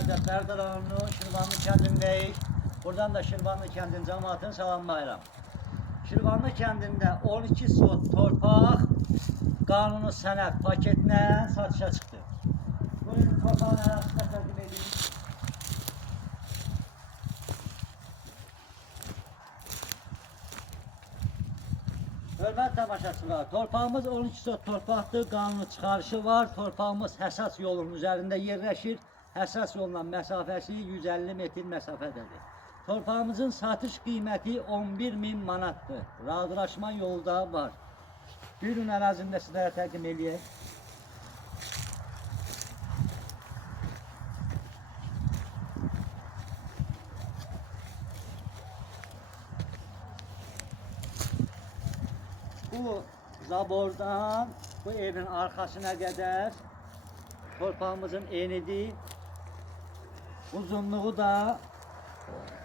günlerde Berdaranlı Şirvanlı kəntindeyiz. Buradan da Şirvanlı kəntin cəmaatını salamlayıram. Şirvanlı kəndində 12 sot torpaq qanuni sənəd paketlə satışa çıxdı. Buyurun torpağın ərazisində təqdim edin. Hörmətli tamaşaçılar, torpağımız 12 sot torpaqdır, qanuni çıxarışı var. Torpağımız həssas yolun üzərində yerləşir. Həssas yolla məsafəsi 150 metr məsafədədir. Torpağımızın satış qiyməti 11.000 manatdır. Razılaşma yolu da var. Buyurun ərazimdə sizlərə təqdim edəyək. Bu zabordan bu evin arkasına kadar torpağımızın enidir. Uzunluğu da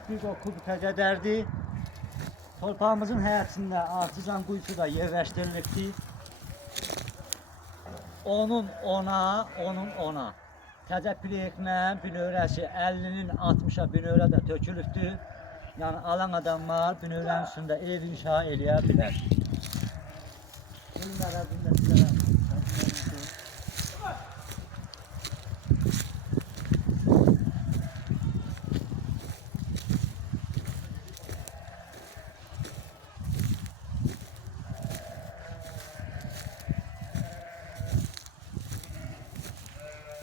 109 kadardır. Torpağımızın həyətində artizan quyusu da yerləşdirilibdir. Onun ona. Təzə pleklə binövrəsi 50'nin 60'a binövrə də tökülübdür. Yəni alan adamlar binövrənin üstündə ev inşa eləyə bilər. Bunun ərazində sizlərə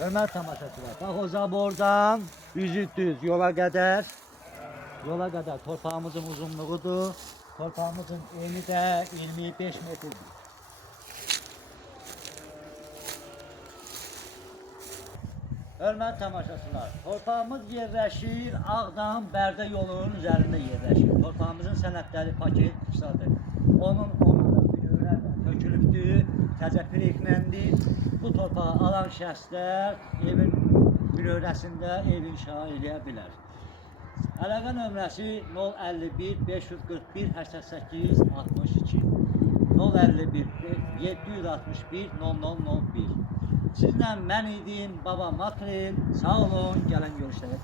hörmətli tamaşaçılar, bax o zabordan üzü düz yola qədər torpağımızın uzunluğudur. Torpağımızın eni də 25 metrdir. Hörmətli tamaşaçılar, torpağımız yerləşir Ağdam Bərdə yolunun üzərində yerləşir. Torpağımızın sənədləri paket qısadır. Onun da binövrə tökülübdür, təzə pleknəndir. Bu torpağı alan şəxslər evin binövrəsində ev inşa eləyə bilər. Əlaqə nömrəsi 051 541 88 62 051 761 0001. Sizlə mən idim Baba Makrel. Sağ olun, gələn görüşlərə.